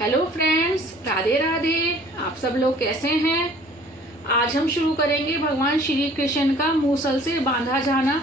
Hello friends, Radhe Radhe. आप सब लोग कैसे हैं? आज हम शुरू करेंगे भगवान श्री कृष्ण का मूसल से बांधा जाना।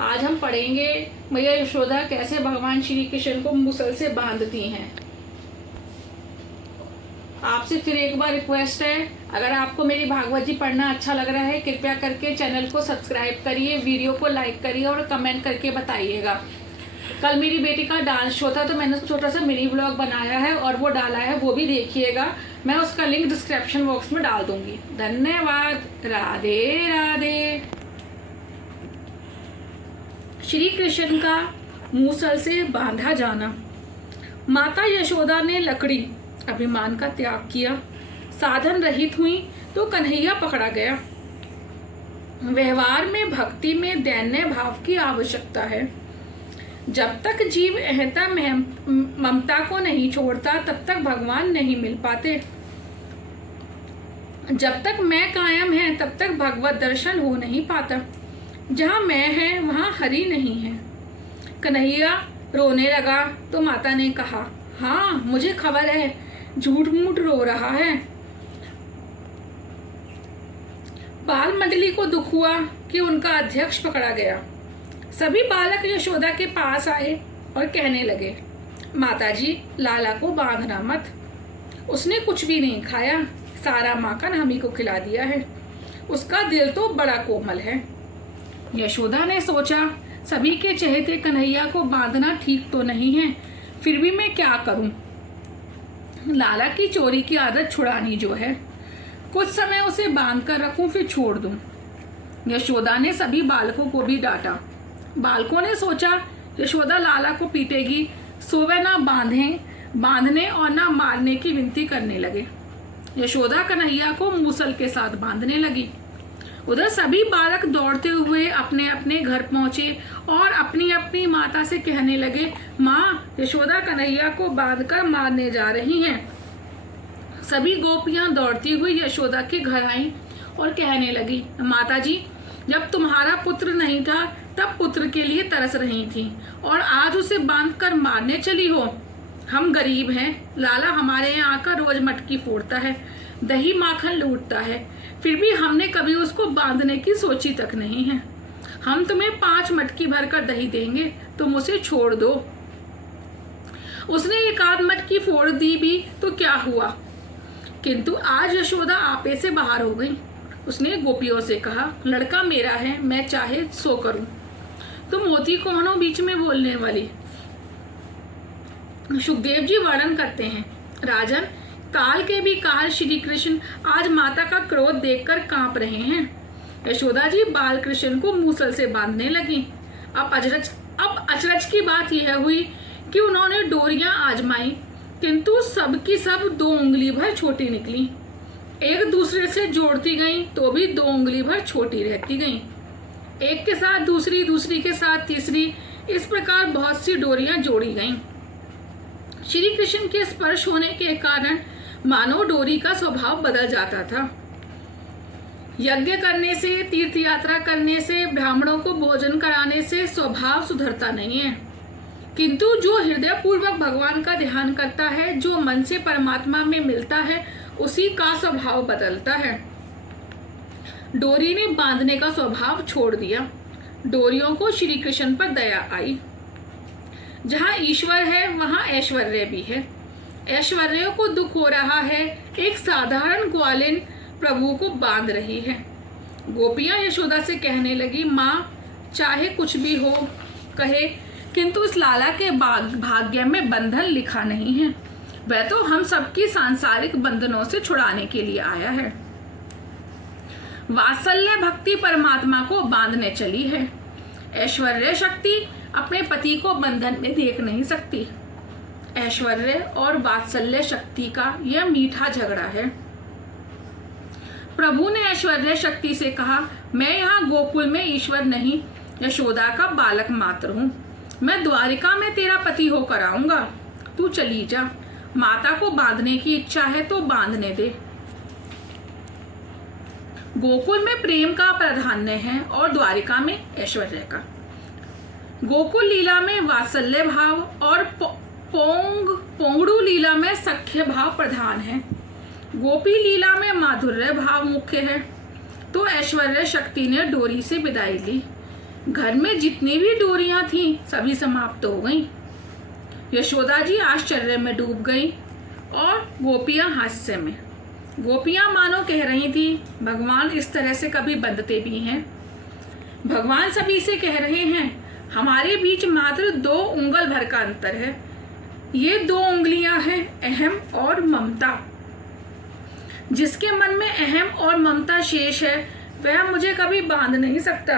आज हम पढ़ेंगे मैया यशोदा कैसे भगवान श्री कृष्ण को मूसल से बांधती हैं। आपसे फिर एक बार रिक्वेस्ट है, अगर आपको मेरी भागवत जी पढ़ना अच्छा लग रहा है कृपया करके चैनल को सब्सक्राइब करिए, वीडियो को लाइक करिए और कमेंट करके बताइएगा। कल मेरी बेटी का डांस शो था तो मैंने छोटा सा मिनी ब्लॉग बनाया है और वो डाला है, वो भी देखिएगा। मैं उसका लिंक डिस्क्रिप्शन बॉक्स में डाल दूंगी। धन्यवाद। राधे राधे। श्री कृष्ण का मूसल से बांधा जाना। माता यशोदा ने लकड़ी अभिमान का त्याग किया, साधन रहित हुई तो कन्हैया पकड़ा गया। व्यवहार में भक्ति में दैन्य भाव की आवश्यकता है। जब तक जीव अहंता ममता को नहीं छोड़ता तब तक भगवान नहीं मिल पाते। जब तक मैं कायम है तब तक भगवत दर्शन हो नहीं पाता। जहाँ मैं है वहाँ हरि नहीं है। कन्हैया रोने लगा तो माता ने कहा, हाँ मुझे खबर है, झूठ मूठ रो रहा है। बाल मंडली को दुख हुआ कि उनका अध्यक्ष पकड़ा गया। सभी बालक यशोदा के पास आए और कहने लगे, माताजी लाला को बांधना मत, उसने कुछ भी नहीं खाया, सारा माखन हम ही को खिला दिया है, उसका दिल तो बड़ा कोमल है। यशोदा ने सोचा, सभी के चहेते कन्हैया को बांधना ठीक तो नहीं है, फिर भी मैं क्या करूं? लाला की चोरी की आदत छुड़ानी जो है, कुछ समय उसे बांध कर रखूं फिर छोड़ दूं। यशोदा ने सभी बालकों को भी डांटा। बालकों ने सोचा यशोदा लाला को पीटेगी, सो वे ना बांधने और ना मारने की विनती करने लगे। यशोदा कन्हैया को मूसल के साथ बांधने लगी। उधर सभी बालक दौड़ते हुए अपने अपने घर पहुंचे और अपनी अपनी माता से कहने लगे, माँ यशोदा कन्हैया को बांधकर मारने जा रही हैं। सभी गोपियां दौड़ती हुई यशोदा के घर आईं और कहने लगी, माताजी जब तुम्हारा पुत्र नहीं था तब पुत्र के लिए तरस रही थी और आज उसे बांधकर मारने चली हो। हम गरीब हैं, लाला हमारे यहाँ आकर रोज मटकी फोड़ता है, दही माखन लूटता है, फिर भी हमने कभी उसको बांधने की सोची तक नहीं है। हम तुम्हें 5 मटकी भरकर दही देंगे, तुम उसे छोड़ दो। उसने एक आध मटकी फोड़ दी भी तो क्या हुआ, किंतु आज यशोदा आपे से बाहर हो गई। उसने गोपियों से कहा, लड़का मेरा है, मैं चाहे सो करूं, तुम होती कौन हो बीच में बोलने वाली? सुखदेव जी वर्णन करते हैं, राजन काल के भी काल श्री कृष्ण आज माता का क्रोध देखकर कांप रहे हैं। यशोदा जी बाल कृष्ण को मूसल से बांधने लगी। अब अचरज की बात यह हुई कि उन्होंने डोरियां आजमाई, किंतु सबकी सब 2 उंगली भर छोटी निकली। एक दूसरे से जोड़ती गई तो भी 2 उंगली भर छोटी रहती गई। एक के साथ दूसरी, दूसरी के साथ तीसरी, इस प्रकार बहुत सी डोरियां जोड़ी गईं। श्री कृष्ण के स्पर्श होने के कारण मानो डोरी का स्वभाव बदल जाता था। यज्ञ करने से, तीर्थ यात्रा करने से, ब्राह्मणों को भोजन कराने से स्वभाव सुधरता नहीं है, किंतु जो हृदय पूर्वक भगवान का ध्यान करता है, जो मन से परमात्मा में मिलता है, उसी का स्वभाव बदलता है। डोरी ने बांधने का स्वभाव छोड़ दिया। डोरियों को श्री कृष्ण पर दया आई। जहाँ ईश्वर है वहाँ ऐश्वर्य भी है। ऐश्वर्य को दुख हो रहा है, एक साधारण ग्वालिन प्रभु को बांध रही है। गोपियां यशोदा से कहने लगी, माँ चाहे कुछ भी हो कहे, किंतु इस लाला के भाग्य में बंधन लिखा नहीं है, वह तो हम सबकी सांसारिक बंधनों से छुड़ाने के लिए आया है। वात्सल्य भक्ति परमात्मा को बांधने चली है। ऐश्वर्य शक्ति अपने पति को बंधन में देख नहीं सकती। ऐश्वर्य और वात्सल्य शक्ति का यह मीठा झगड़ा है। प्रभु ने ऐश्वर्य शक्ति से कहा, मैं यहाँ गोकुल में ईश्वर नहीं, यशोदा का बालक मात्र हूँ। मैं द्वारिका में तेरा पति होकर आऊंगा, तू चली जा। माता को बांधने की इच्छा है तो बांधने दे। गोकुल में प्रेम का प्राधान्य है और द्वारिका में ऐश्वर्य का। गोकुल लीला में वात्सल्य भाव और पोंगड़ू लीला में सख्य भाव प्रधान है, गोपी लीला में माधुर्य भाव मुख्य है। तो ऐश्वर्य शक्ति ने डोरी से विदाई ली। घर में जितनी भी डोरियां थीं सभी समाप्त हो गईं। यशोदा जी आश्चर्य में डूब गई और गोपियां हास्य में। गोपियां मानो कह रही थी, भगवान इस तरह से कभी बंधते भी हैं। भगवान सभी से कह रहे हैं, हमारे बीच मात्र 2 उंगल भर का अंतर है। ये 2 उंगलियां हैं अहम और ममता। जिसके मन में अहम और ममता शेष है वह मुझे कभी बांध नहीं सकता।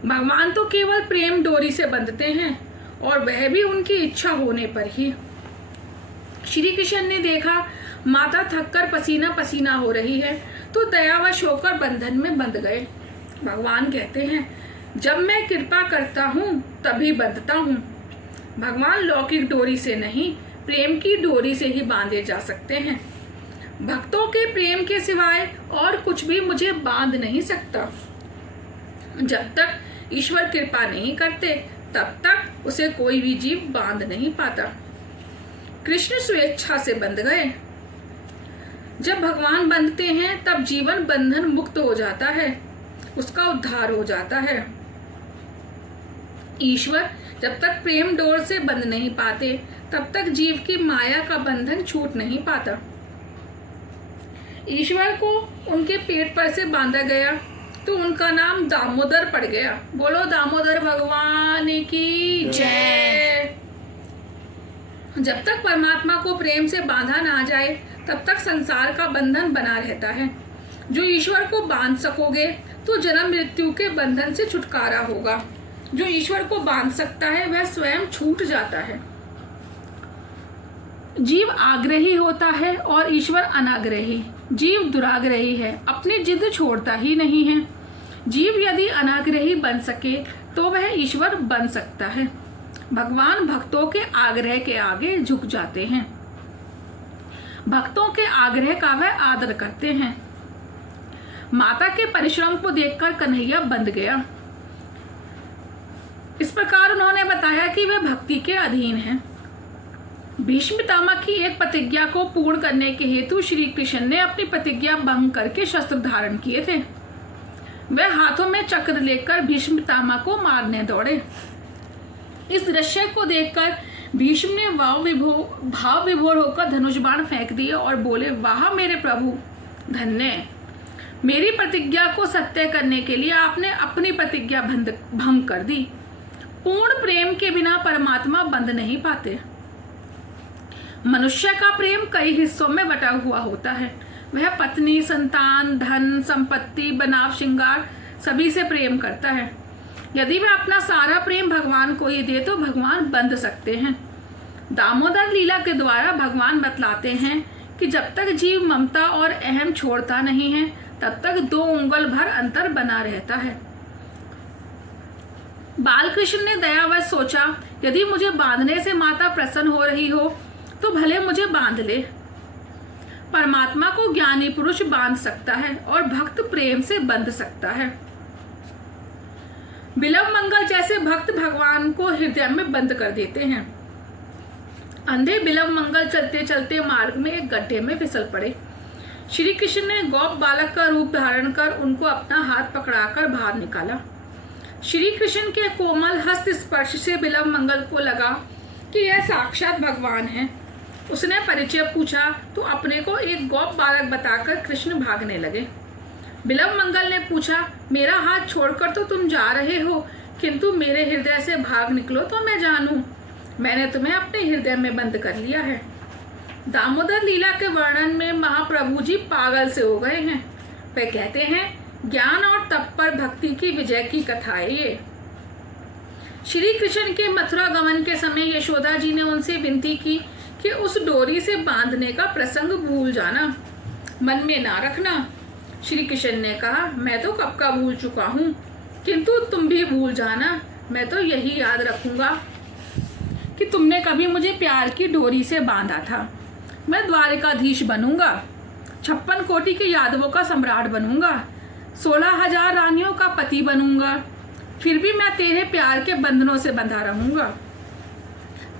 भगवान तो केवल प्रेम डोरी से बंधते हैं और वह भी उनकी इच्छा होने पर ही। श्री कृष्ण ने देखा माता थककर पसीना पसीना हो रही है तो दयावश होकर बंधन में बंध गए। भगवान कहते हैं, जब मैं कृपा करता हूँ तभी बंधता हूँ। भगवान लौकिक डोरी से नहीं, प्रेम की डोरी से ही बांधे जा सकते हैं। भक्तों के प्रेम के सिवाय और कुछ भी मुझे बांध नहीं सकता। जब तक ईश्वर कृपा नहीं करते तब तक उसे कोई भी जीव बांध नहीं पाता। कृष्ण स्वेच्छा से बंध गए। जब भगवान बंधते हैं तब जीवन बंधन मुक्त हो जाता है, उसका उद्धार हो जाता है। ईश्वर जब तक प्रेम डोर से बंध नहीं पाते तब तक जीव की माया का बंधन छूट नहीं पाता। ईश्वर को उनके पेट पर से बांधा गया तो उनका नाम दामोदर पड़ गया। बोलो दामोदर भगवान की जय। जब तक परमात्मा को प्रेम से बांधा ना जाए तब तक संसार का बंधन बना रहता है। जो ईश्वर को बांध सकोगे तो जन्म मृत्यु के बंधन से छुटकारा होगा। जो ईश्वर को बांध सकता है वह स्वयं छूट जाता है। जीव आग्रही होता है और ईश्वर अनाग्रही। जीव दुराग्रही है, अपनी जिद छोड़ता ही नहीं है। जीव यदि अनाग्रही बन सके तो वह ईश्वर बन सकता है। भगवान भक्तों के आग्रह के आगे झुक जाते हैं। भक्तों के आग्रह का वह आदर करते हैं। माता के परिश्रम को देखकर कन्हैया बंध गया। इस प्रकार उन्होंने बताया कि वे भक्ति के अधीन हैं। भीष्म पितामह की एक प्रतिज्ञा को पूर्ण करने के हेतु श्री कृष्ण ने अपनी प्रतिज्ञा भंग करके शस्त्र धारण किए थे। वे हाथों में चक्र लेकर भीष्म पितामह को मारने दौड़े। इस दृश्य को देखकर भीष्म ने भाव विभोर होकर धनुष बाण फेंक दिए और बोले, वाह मेरे प्रभु, धन्य। मेरी प्रतिज्ञा को सत्य करने के लिए आपने अपनी प्रतिज्ञा भंग कर दी। पूर्ण प्रेम के बिना परमात्मा बंध नहीं पाते। मनुष्य का प्रेम कई हिस्सों में बटा हुआ होता है। वह पत्नी, संतान, धन, संपत्ति, बनाव, श्रृंगार सभी से प्रेम करता है। यदि वह अपना सारा प्रेम भगवान को ही दे तो भगवान बंध सकते हैं। दामोदर लीला के द्वारा भगवान बतलाते हैं कि जब तक जीव ममता और अहम छोड़ता नहीं है तब तक 2 उंगल भर अंतर बना रहता है। बालकृष्ण ने दयावश सोचा, यदि मुझे बांधने से माता प्रसन्न हो रही हो तो भले मुझे बांध ले। परमात्मा को ज्ञानी पुरुष बांध सकता है और भक्त प्रेम से बंध सकता है। बिलव मंगल जैसे भक्त भगवान को हृदय में बंद कर देते हैं। अंधे बिलव मंगल चलते चलते मार्ग में एक गड्ढे में फिसल पड़े। श्री कृष्ण ने गौप बालक का रूप धारण कर उनको अपना हाथ पकड़ाकर बाहर निकाला। श्री कृष्ण के कोमल हस्त स्पर्श से बिलव मंगल को लगा कि यह साक्षात भगवान है। उसने परिचय पूछा तो अपने को एक गौप बालक बताकर कृष्ण भागने लगे। बिलव मंगल ने पूछा, मेरा हाथ छोड़कर तो तुम जा रहे हो, किंतु मेरे हृदय से भाग निकलो तो मैं जानूं। मैंने तुम्हें अपने हृदय में बंद कर लिया है। दामोदर लीला के वर्णन में महाप्रभु जी पागल से हो गए हैं। वे कहते हैं, ज्ञान और तप पर भक्ति की विजय की कथा है ये। श्री कृष्ण के मथुरा गमन के समय यशोदा जी ने उनसे विनती की कि उस डोरी से बांधने का प्रसंग भूल जाना, मन में ना रखना। श्री कृष्ण ने कहा, मैं तो कब का भूल चुका हूँ, किंतु तुम भी भूल जाना। मैं तो यही याद रखूंगा कि तुमने कभी मुझे प्यार की डोरी से बांधा था। मैं द्वारिकाधीश बनूंगा, 56 कोटि के यादवों का सम्राट बनूंगा, 16,000 रानियों का पति बनूंगा, फिर भी मैं तेरे प्यार के बंधनों से बंधा रहूंगा।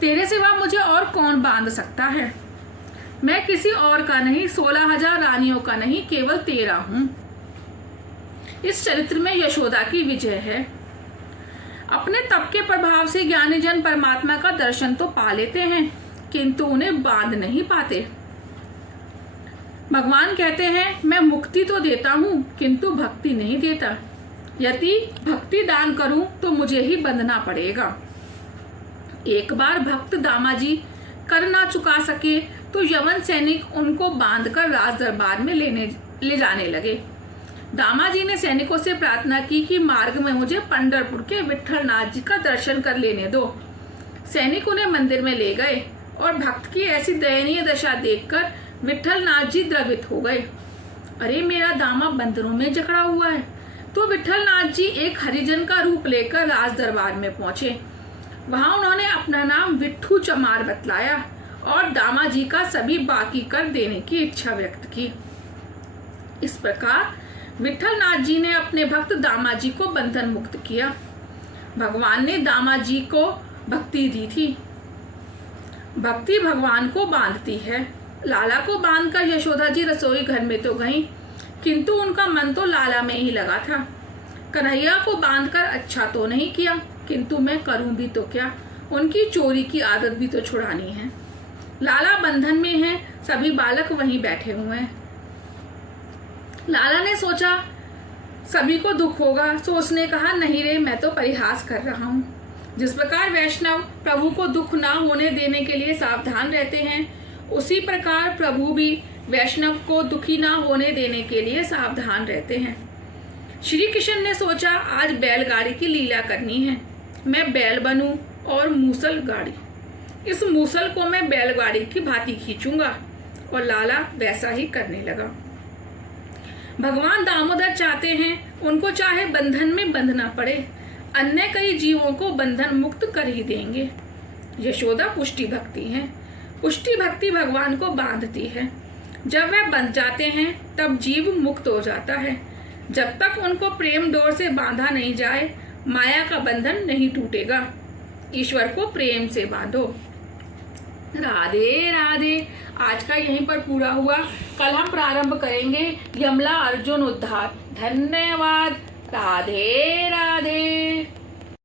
तेरे सिवा मुझे और कौन बांध सकता है? मैं किसी और का नहीं, 16,000 रानियों का नहीं, केवल तेरा हूं। इस चरित्र में यशोदा की विजय है। अपने तप के प्रभाव से ज्ञानी जन परमात्मा का दर्शन तो पा लेते हैं, किंतु उन्हें बांध नहीं पाते। भगवान कहते हैं, मैं मुक्ति तो देता हूं, किंतु भक्ति नहीं देता। यदि भक्ति दान करूं तो मुझे ही बंधना पड़ेगा। एक बार भक्त दामाजी कर ना चुका सके तो यवन सैनिक उनको बांधकर राज दरबार में ले जाने लगे। दामाजी ने सैनिकों से प्रार्थना की कि मार्ग में मुझे पंढरपुर के विट्ठलनाथ जी का दर्शन कर लेने दो। सैनिक उन्हें मंदिर में ले गए और भक्त की ऐसी दयनीय दशा देखकर विट्ठलनाथ जी द्रवित हो गए। अरे मेरा दामा बंदरों में जकड़ा हुआ है। तो विट्ठलनाथ जी एक हरिजन का रूप लेकर राज दरबार में पहुंचे। वहां उन्होंने अपना नाम विट्ठू चमार बतलाया और दामाजी का सभी बाकी कर देने की इच्छा व्यक्त की। इस प्रकार विट्ठलनाथ जी ने अपने भक्त दामाजी को बंधन मुक्त किया। भगवान ने दामाजी को भक्ति दी थी। भक्ति भगवान को बांधती है। लाला को बांधकर यशोदा जी रसोई घर में तो गईं, किंतु उनका मन तो लाला में ही लगा था। कन्हैया को बांधकर अच्छा तो नहीं किया, किंतु मैं करूं भी तो क्या, उनकी चोरी की आदत भी तो छुड़ानी है। लाला बंधन में है, सभी बालक वहीं बैठे हुए हैं। लाला ने सोचा सभी को दुख होगा, सो उसने कहा, नहीं रे, मैं तो परिहास कर रहा हूँ। जिस प्रकार वैष्णव प्रभु को दुख ना होने देने के लिए सावधान रहते हैं, उसी प्रकार प्रभु भी वैष्णव को दुखी ना होने देने के लिए सावधान रहते हैं। श्री कृष्ण ने सोचा आज बैलगाड़ी की लीला करनी है, मैं बैल बनूं और मूसल गाड़ी, इस मूसल को मैं बैलगाड़ी की भांति खींचूंगा। और लाला वैसा ही करने लगा। भगवान दामोदर चाहते हैं उनको चाहे बंधन में बंधना पड़े, अन्य कई जीवों को बंधन मुक्त कर ही देंगे। यशोदा पुष्टि भक्ति है। पुष्टि भक्ति भगवान को बांधती है। जब वह बंध जाते हैं तब जीव मुक्त हो जाता है। जब तक उनको प्रेम डोर से बांधा नहीं जाए, माया का बंधन नहीं टूटेगा। ईश्वर को प्रेम से बांधो। राधे राधे। आज का यहीं पर पूरा हुआ। कल हम प्रारंभ करेंगे यमला अर्जुन उद्धार। धन्यवाद। राधे राधे।